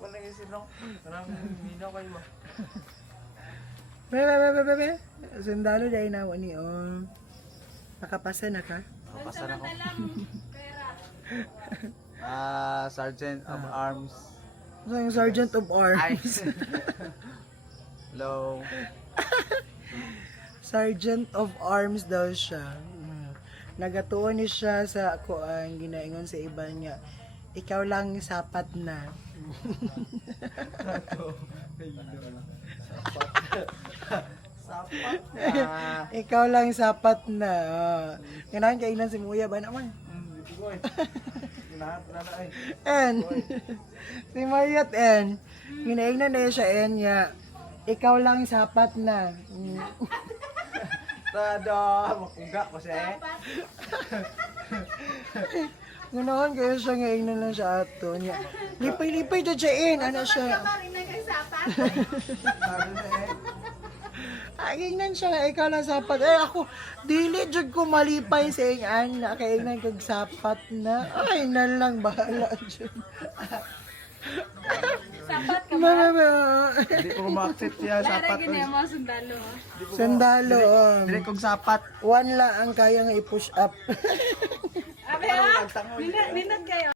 Wala yung sinong. Maraming minaw kayo ba? Bebe. Sundalo dahil na ni nakapasa na ka? Kapasa na ko. Sergeant of Arms. So, yung Sergeant of Arms. Hello. Sergeant of Arms daw siya. Nagatuon ni siya sa ako ang ginaingon sa iba niya. Ikaw lang sapat na. Sapat na. Ikaw lang sapat na. Kailangan kainan si Muya ba naman? Hindi ko eh. Lahat na na eh. En. Si Mayat en. Ginaingnan na siya en niya. Ikaw lang sapat na. Tada, makuga ko siya eh. Ganoon kayo siya ngayon lang siya ato niya. Lipay-lipay dyan siya en. Ano siya? Lalo na eh. Kaingnan siya nga, ikaw lang sapat. Eh ako, dili jud ko malipay sa inyan na kaingnan kag sapat na. Ay, na lang, bahala dyan. Sapat ka ba? Hindi ko ma-accept siya. Sapat. Lagi niya mga sundalo. Sandalo. Hindi kong sapat. One lang ang kaya nga i-push up. Abe ha? Ninad kayo.